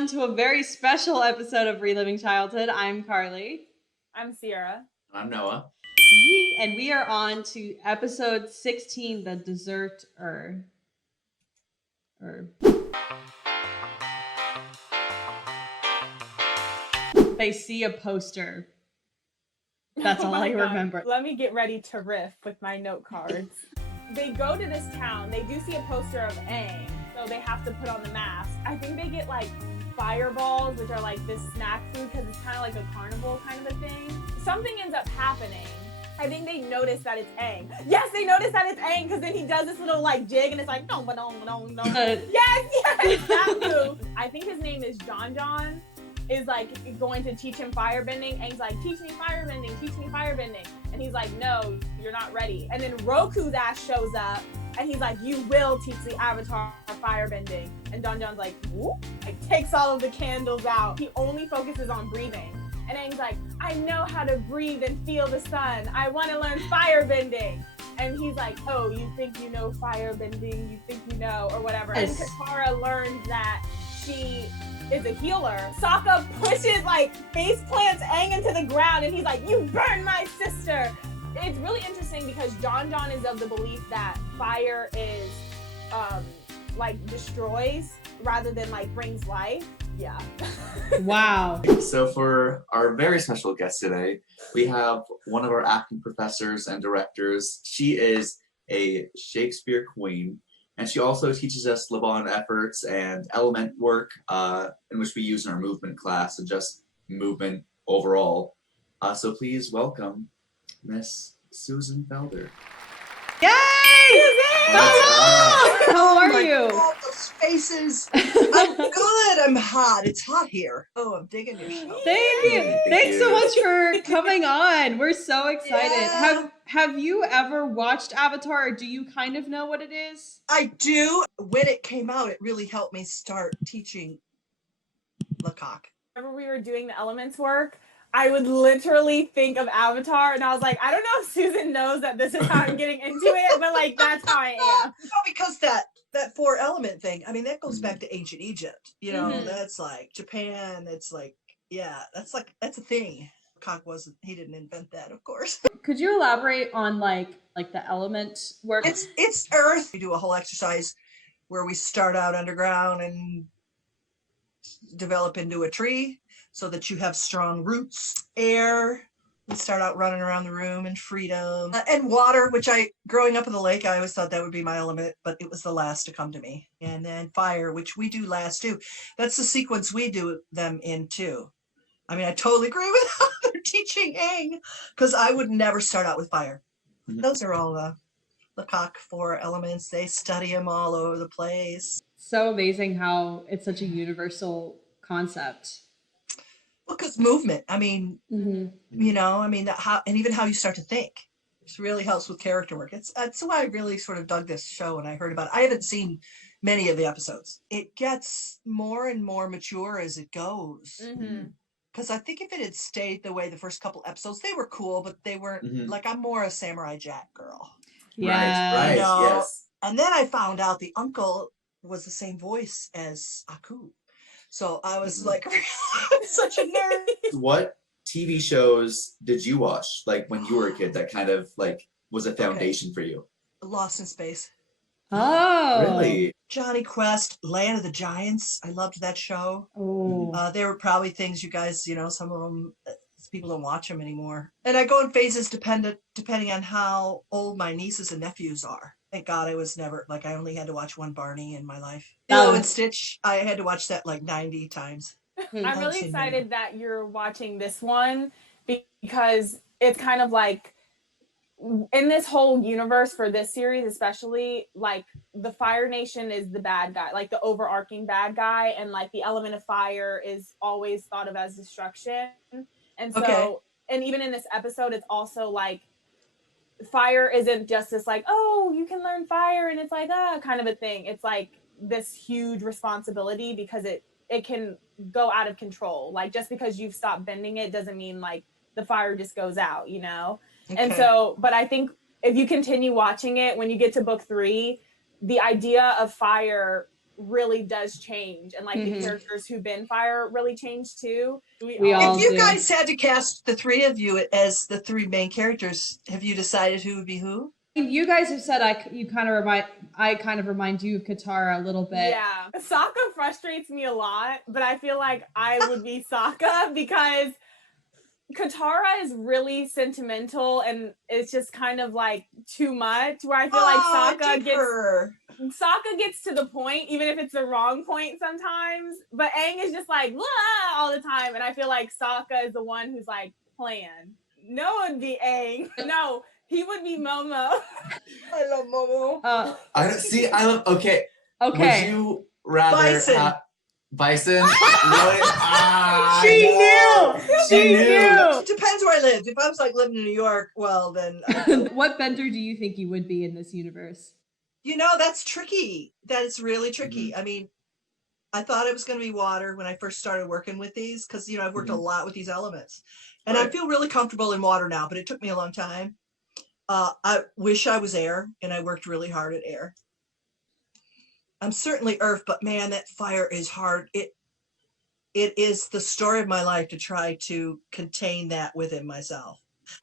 everyone, to a very special episode of Reliving Childhood. I'm Carly. I'm Sierra. I'm Noah. And we are on to episode 16, The Deserter. They see a poster. That's all I remember. Let me get ready to riff with my note cards. They go to this town. They do see a poster of Aang, so they have to put on the mask. I think they get like fireballs, which are like this snack food because it's kind of like a carnival kind of a thing. Something ends up happening. I think they notice that it's Aang. Yes, they notice that it's Aang because then he does this little like jig and it's like no. Yes, that move. I think his name is John. Is like going to teach him firebending. Aang's like, teach me firebending. And he's like, no, you're not ready. And then Roku's ass shows up and he's like, you will teach the Avatar firebending. And John's like, whoop, like takes all of the candles out. He only focuses on breathing. And Aang's like, I know how to breathe and feel the sun. I want to learn firebending. And he's like, oh, you think you know firebending? You think you know, or whatever. And Katara learns that she is a healer. Sokka pushes, like, face plants Aang into the ground, and he's like, you burned my sister! It's really interesting because John is of the belief that fire is, like, destroys rather than, like, brings life. Yeah. Wow. So for our very special guest today, we have one of our acting professors and directors. She is a Shakespeare queen. And she also teaches us Laban efforts and element work, in which we use in our movement class and just movement overall. So please welcome Miss Susan Felder. Yay! Hello! How are you? God, those faces. I'm good. I'm hot. It's hot here. Oh, I'm digging your show. Thank you. Thanks so much for coming on. We're so excited. Yeah. Have you ever watched Avatar, or do you kind of know what it is? I do. When it came out, it really helped me start teaching Lecoq. Whenever we were doing the elements work, I would literally think of Avatar, and I was like, I don't know if Susan knows that this is how I'm getting into it, but like that's how I am. No, because that 4 element thing, I mean, that goes back to ancient Egypt. You know, that's like Japan. It's like, yeah, that's a thing. Lecoq he didn't invent that, of course. Could you elaborate on like the element work? It's earth. We do a whole exercise where we start out underground and develop into a tree so that you have strong roots. Air, we start out running around the room, and freedom. And water, which growing up in the lake, I always thought that would be my element, but it was the last to come to me. And then fire, which we do last too. That's the sequence we do them in too. I mean, I totally agree with how they're teaching Aang, because I would never start out with fire. Mm-hmm. Those are all Lecoq 4 elements. They study them all over the place. So amazing how it's such a universal concept. Well, because movement, I mean, you know, I mean, and even how you start to think. This really helps with character work. It's why I really sort of dug this show when I heard about it. I haven't seen many of the episodes. It gets more and more mature as it goes. Because I think if it had stayed the way the first couple episodes, they were cool, but they weren't like, I'm more a Samurai Jack girl. Yeah. Right, you know? yes. And then I found out the uncle was the same voice as Aku. So I was like, such a nerd. What TV shows did you watch, like when you were a kid, that kind of like was a foundation for you? Lost in Space. Oh. Really? Johnny Quest, Land of the Giants. I loved that show. Oh. There were probably things you guys, you know, some of them, people don't watch them anymore. And I go in phases depending on how old my nieces and nephews are. Thank God I was never, like, I only had to watch one Barney in my life. Lilo and Stitch, I had to watch that like 90 times. I'm really excited that you're watching this one because it's kind of like, in this whole universe for this series especially, like the Fire Nation is the bad guy, like the overarching bad guy, and like the element of fire is always thought of as destruction. And so and even in this episode, it's also like fire isn't just this like, oh, you can learn fire and it's like kind of a thing. It's like this huge responsibility because it can go out of control. Like just because you've stopped bending it doesn't mean like the fire just goes out, you know? And so, but I think if you continue watching it, when you get to book 3, the idea of fire really does change, and like the characters who've been fire really change too. We all If you do. guys had to cast the three of you as the three main characters, have you decided who would be who? You guys have said I kind of remind you of Katara a little bit. Yeah, Sokka frustrates me a lot, but I feel like I would be Sokka because Katara is really sentimental and it's just kind of like too much, where I feel like Sokka gets to the point, even if it's the wrong point sometimes. But Aang is just like blah all the time, and I feel like Sokka is the one who's like plan. No one would be Aang. No, he would be Momo. I love Momo. I don't see. I love. Okay. Okay. Would you rather Bison. Bison? Really? She no. knew. She knew. It depends where I lived. If I was like living in New York, well then. What bender do you think you would be in this universe? You know, that's tricky. That is really tricky. I mean, I thought it was going to be water when I first started working with these because, you know, I've worked a lot with these elements. And I feel really comfortable in water now, but it took me a long time. I wish I was air, and I worked really hard at air. I'm certainly earth, but man, that fire is hard. It is the story of my life to try to contain that within myself.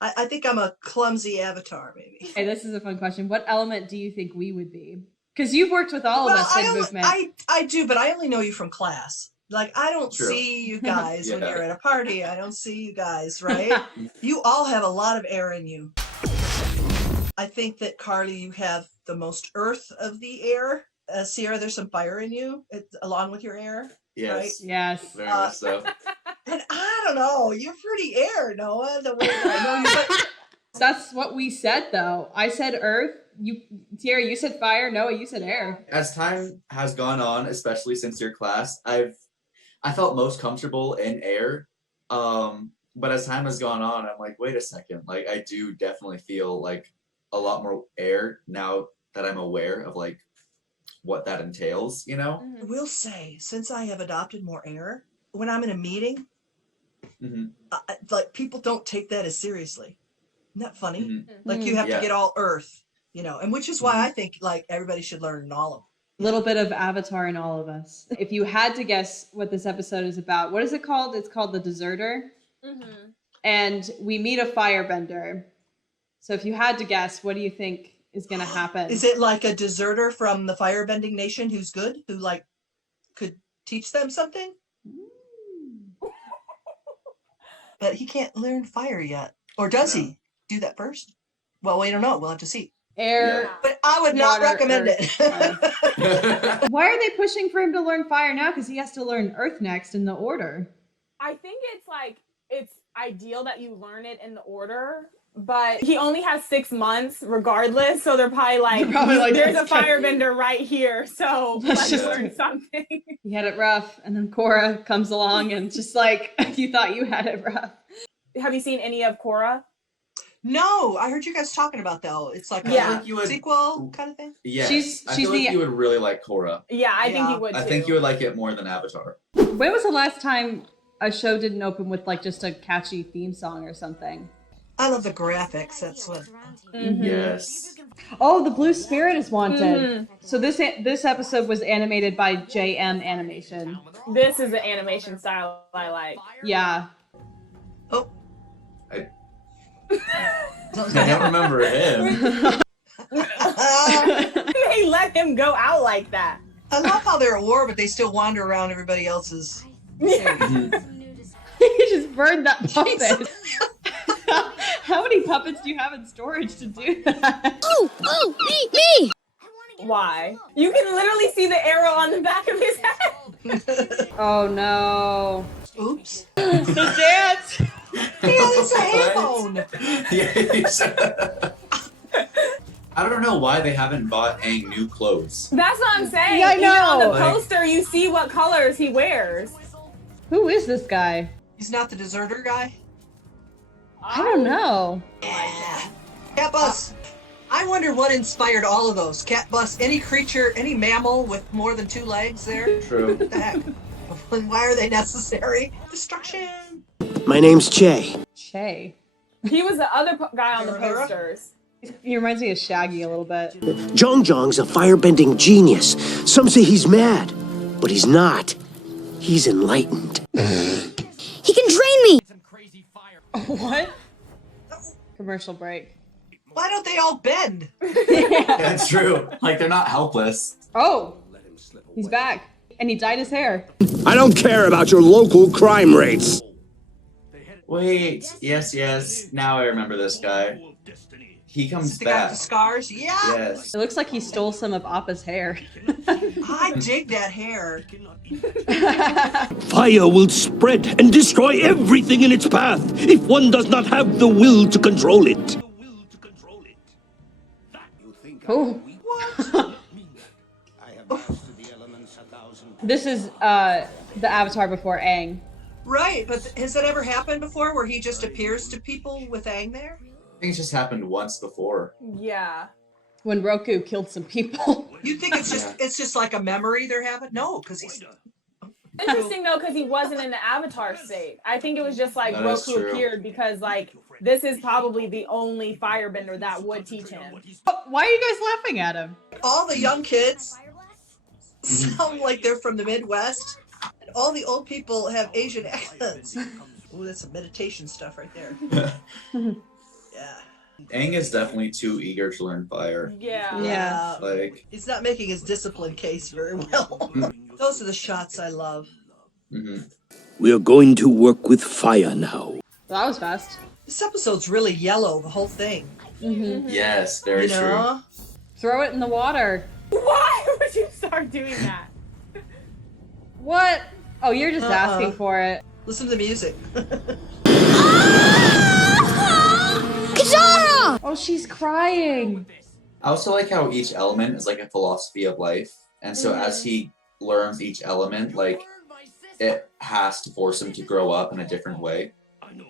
I think I'm a clumsy avatar, maybe. Okay, this is a fun question. What element do you think we would be? Because you've worked with all of us in movement. I do, but I only know you from class. Like, I don't True. see you guys when you're at a party. I don't see you guys, right? You all have a lot of air in you. I think that, Carly, you have the most earth of the air. Sierra, there's some fire in you along with your air. Yes. Right? Yes. Very much so. And I don't know, you're pretty air, Noah. The way I know you, but That's what we said, though. I said earth. Tierra, you said fire. Noah, you said air. As time has gone on, especially since your class, I felt most comfortable in air. But as time has gone on, I'm like, wait a second. Like, I do definitely feel like a lot more air now that I'm aware of like what that entails, you know? I will say, since I have adopted more air, when I'm in a meeting, like people don't take that as seriously. Isn't that funny? Like you have to get all earth, you know, and which is why I think like everybody should learn Nala. A little bit of Avatar in all of us. If you had to guess what this episode is about, what is it called? It's called The Deserter. And we meet a firebender. So if you had to guess, what do you think is going to happen? Is it like a deserter from the firebending nation who's good, who like could teach them something? But he can't learn fire yet. Or does he do that first? Well, we don't know. We'll have to see. Air. Yeah. But I would not Water, recommend earth, it. Why are they pushing for him to learn fire now? Because he has to learn earth next in the order. I think it's like it's ideal that you learn it in the order, but he only has 6 months regardless, so they're probably like there's a firebender right here, so let's learn something. He had it rough, and then Korra comes along and just like, you thought you had it rough. Have you seen any of Korra? No, I heard you guys talking about that. It's like a like you would, sequel kind of thing. Yes. She's I feel like the- you would really like Korra. Yeah, I think you would too. I think you would like it more than Avatar. When was the last time a show didn't open with like just a catchy theme song or something? I love the graphics. That's what. Yes. Oh, the Blue Spirit is wanted. So this episode was animated by JM Animation. This is the animation style I like. Yeah. Oh. I don't remember him. They let him go out like that. I love how they're at war, but they still wander around everybody else's. You just burned that puppet. How many puppets do you have in storage to do that? Oh, me! Why? You can literally see the arrow on the back of his head. Oh no. Oops. The dance! Yeah, it's a headphone. I don't know why they haven't bought Aang new clothes. That's what I'm saying. Yeah, I Even on know. the poster, you see what colors he wears. Who is this guy? He's not the deserter guy. I don't know. Yeah. Cat bus. I wonder what inspired all of those. Cat bus, any creature, any mammal with more than 2 legs there. True. What the heck? Why are they necessary? Destruction. My name's Che. Che. He was the other guy on the Uhura? posters. He reminds me of Shaggy a little bit. Jong Jong's a firebending genius. Some say he's mad, but he's not. He's enlightened. He can train me. What? Commercial break. Why don't they all bend? That's true. Like, they're not helpless. Oh, he's back. And he dyed his hair. I don't care about your local crime rates. Wait, yes. Now I remember this guy. He comes They got back. the scars. Yeah. Yes. It looks like he stole some of Appa's hair. I dig that hair. Fire will spread and destroy everything in its path if one does not have the will to control it. Oh. This is the Avatar before Aang. Right, but has that ever happened before where he just appears to people with Aang there? I think it's just happened once before. Yeah. When Roku killed some people. You think it's just like a memory they're having? No, because he's Interesting though, because he wasn't in the Avatar state. I think it was just like That is Roku true. appeared because like this is probably the only firebender that would teach him. Why are you guys laughing at him? all the young kids sound like they're from the Midwest. And all the old people have Asian accents. Ooh, that's some meditation stuff right there. Yeah. Aang is definitely too eager to learn fire. Yeah. Yeah. Like, He's not making his discipline case very well. Those are the shots I love. We are going to work with fire now. That was fast. This episode's really yellow, the whole thing. yes, very You true. know? Throw it in the water. Why would you start doing that? What? Oh, you're just asking for it. Listen to the music. Katara! Oh, she's crying. I also like how each element is like a philosophy of life. And so as he learns each element, like, it has to force him to grow up in a different way.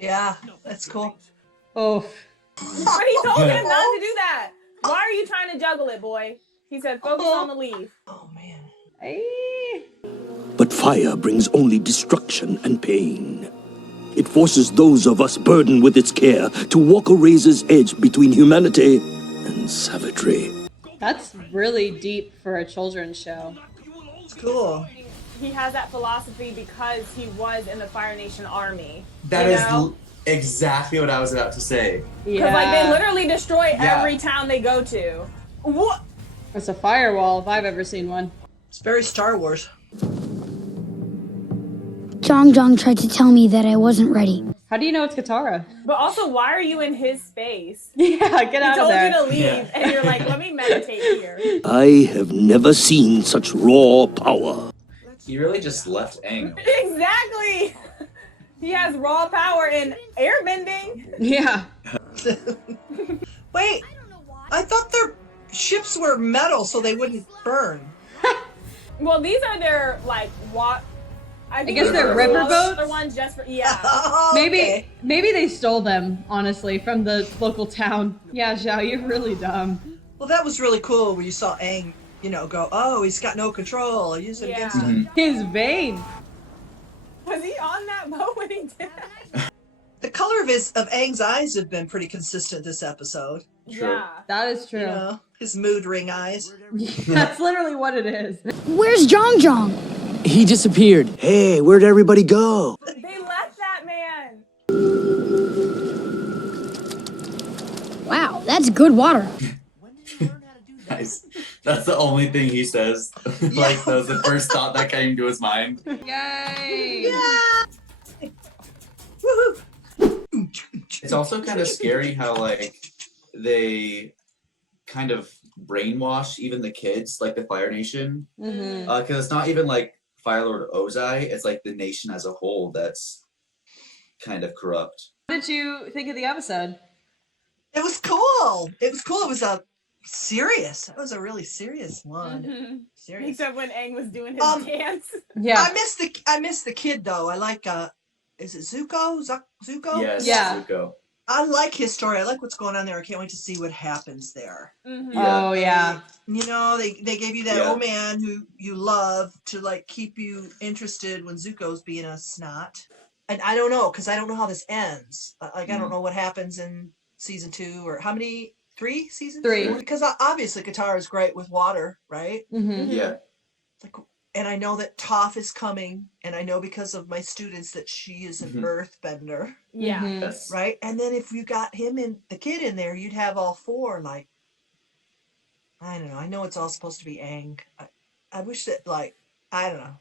Yeah, that's cool. Oh. But he told him not to do that. Why are you trying to juggle it, boy? He said, focus on the leaf. Oh, man. Hey. But fire brings only destruction and pain. It forces those of us burdened with its care to walk a razor's edge between humanity and savagery. That's really deep for a children's show. It's cool. He has that philosophy because he was in the Fire Nation army. That you is know? exactly what I was about to say. Because like they literally destroy Yeah. every town they go to. What? It's a firewall if I've ever seen one. It's very Star Wars. Jong Jong tried to tell me that I wasn't ready. How do you know it's Katara? But also, why are you in his space? Yeah, get He out of told there. you to leave, Yeah. and you're like, let me meditate here. I have never seen such raw power. He really just left Aang. Exactly. He has raw power in airbending. Yeah. Wait, I thought their ships were metal so they wouldn't burn. Well, these are their like what? I guess they're river boats? Other ones just for Oh, Maybe okay. maybe they stole them, honestly, from the local town. Yeah, Zhao, you're really dumb. Well, that was really cool when you saw Aang, go, oh, he's got no control. I'll use it against him. His vein. Was he on that boat when he did that? The color of Aang's eyes have been pretty consistent this episode. True. Yeah. That is true. You know, his mood ring eyes. That's literally what it is. Where's Jong Jong? He disappeared. Hey, where'd everybody go? They left that man. Wow, that's good water. Nice. That's the only thing he says. Like, that was the first thought that came to his mind. Yay! Yeah. Woohoo. It's also kind of scary how, like, they kind of brainwash even the kids, like the Fire Nation. Mm-hmm. Because it's not even like Fire Lord Ozai, it's like the nation as a whole that's kind of corrupt. What did you think of the episode? It was cool. It was cool. It was serious. It was a really serious one. Mm-hmm. Serious. Except when Aang was doing his dance. Yeah. I miss the kid though. I like is it Zuko? Zuko? Yes, Yeah. Zuko. I like his story. I like what's going on there. I can't wait to see what happens there. Mm-hmm. Yeah. Oh yeah. They gave you that Yeah. old man who you love to like keep you interested when Zuko's being a snot. And I don't know because I don't know how this ends. Like I don't know what happens in season 2 or how many 3 seasons? 3. Because obviously Katara is great with water, right? Mm-hmm. Yeah. Like, and I know that Toph is coming, and I know because of my students that she is an earthbender, Yeah. Mhm. Yes. right? And then if you got him and the kid in there, you'd have all 4. Like, I don't know. I know it's all supposed to be Aang. I wish that, like, I don't know.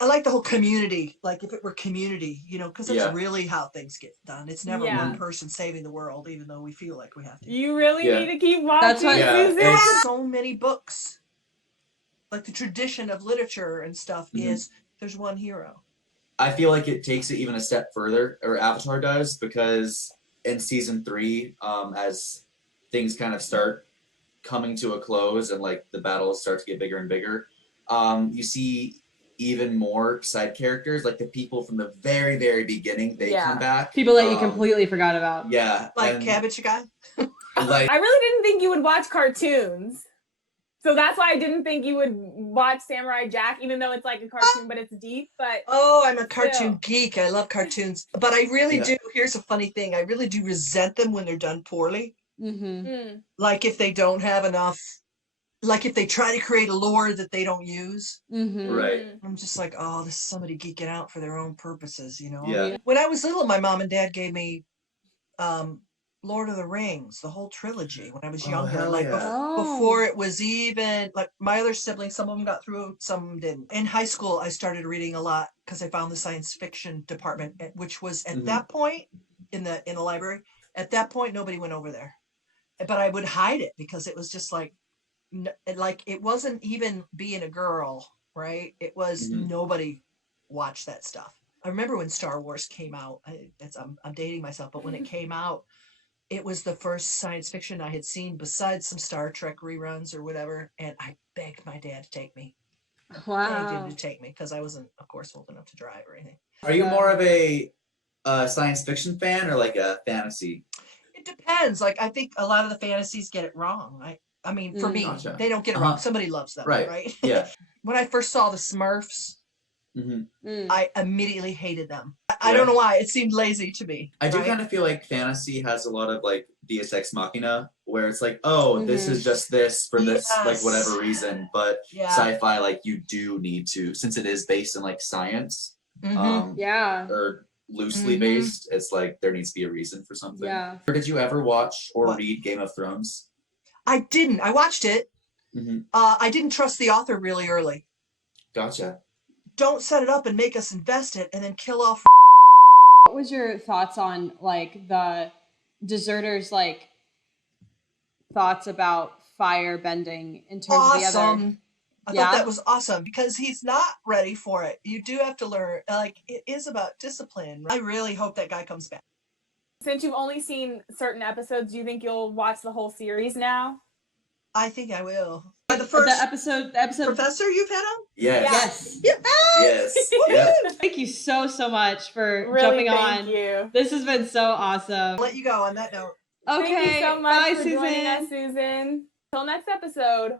I like the whole community. Like, if it were community, you know, because that's Yeah. really how things get done. It's never Yeah. one person saving the world, even though we feel like we have to. You really Yeah. need to keep watching, That's what- Yeah, Susan. it's- So many books. Like the tradition of literature and stuff is there's one hero. I feel like it takes it even a step further, or Avatar does, because in season 3, as things kind of start coming to a close and like the battles start to get bigger and bigger, you see even more side characters, like the people from the very, very beginning. They come back. People that you completely forgot about. Yeah, Like and, Cabbage Guy. like I really didn't think you would watch cartoons. So that's why I didn't think you would watch Samurai Jack, even though it's like a cartoon, but it's deep. But Oh, I'm a cartoon Still. geek. I love cartoons. But I really Yeah. do. Here's a funny thing. I really do resent them when they're done poorly. Mm-hmm. Like if they don't have enough, like if they try to create a lore that they don't use. Mm-hmm. Right. I'm just like, oh, this is somebody geeking out for their own purposes, you know? Yeah. When I was little, my mom and dad gave me Lord of the Rings, the whole trilogy when I was Oh, younger. hell Like yeah. before it was even, like my other siblings, some of them got through, some of them didn't. In high school, I started reading a lot because I found the science fiction department, which was at that point in the library. At that point, nobody went over there. But I would hide it because it was just like it wasn't even being a girl, right? It was nobody watched that stuff. I remember when Star Wars came out. I'm dating myself, but when it came out, it was the first science fiction I had seen besides some Star Trek reruns or whatever. And I begged my dad to take me. I begged Wow. him to take me because I wasn't, of course, old enough to drive or anything. Are you more of a science fiction fan or like a fantasy? It depends. Like I think a lot of the fantasies get it wrong. I mean, for me, Gotcha. they don't get it wrong. Somebody loves them, right? Yeah. When I first saw the Smurfs, Mm. I immediately hated them. I don't know why. It seemed lazy to me. I do right? kind of feel like fantasy has a lot of like Deus Ex Machina, where it's like, oh, this is just this for this like whatever reason. But sci-fi, like you do need to, since it is based in like science, Yeah. or loosely based, it's like there needs to be a reason for something. Yeah. Or did you ever watch or read Game of Thrones? I didn't. I watched it. I didn't trust the author really early. Gotcha. Don't set it up and make us invest it and then kill off. What was your thoughts on like the deserters like thoughts about fire bending in terms of the other? I thought that was awesome because he's not ready for it. You do have to learn. Like it is about discipline. I really hope that guy comes back. Since you've only seen certain episodes, do you think you'll watch the whole series now? I think I will. The episode Professor you've had on? Yes. Yes. Yes. Thank you so much for Really, jumping thank on. you. This has been so awesome. I'll let you go on that note. Okay. Thank you so much Bye, for Susan. joining us, Susan. Till next episode.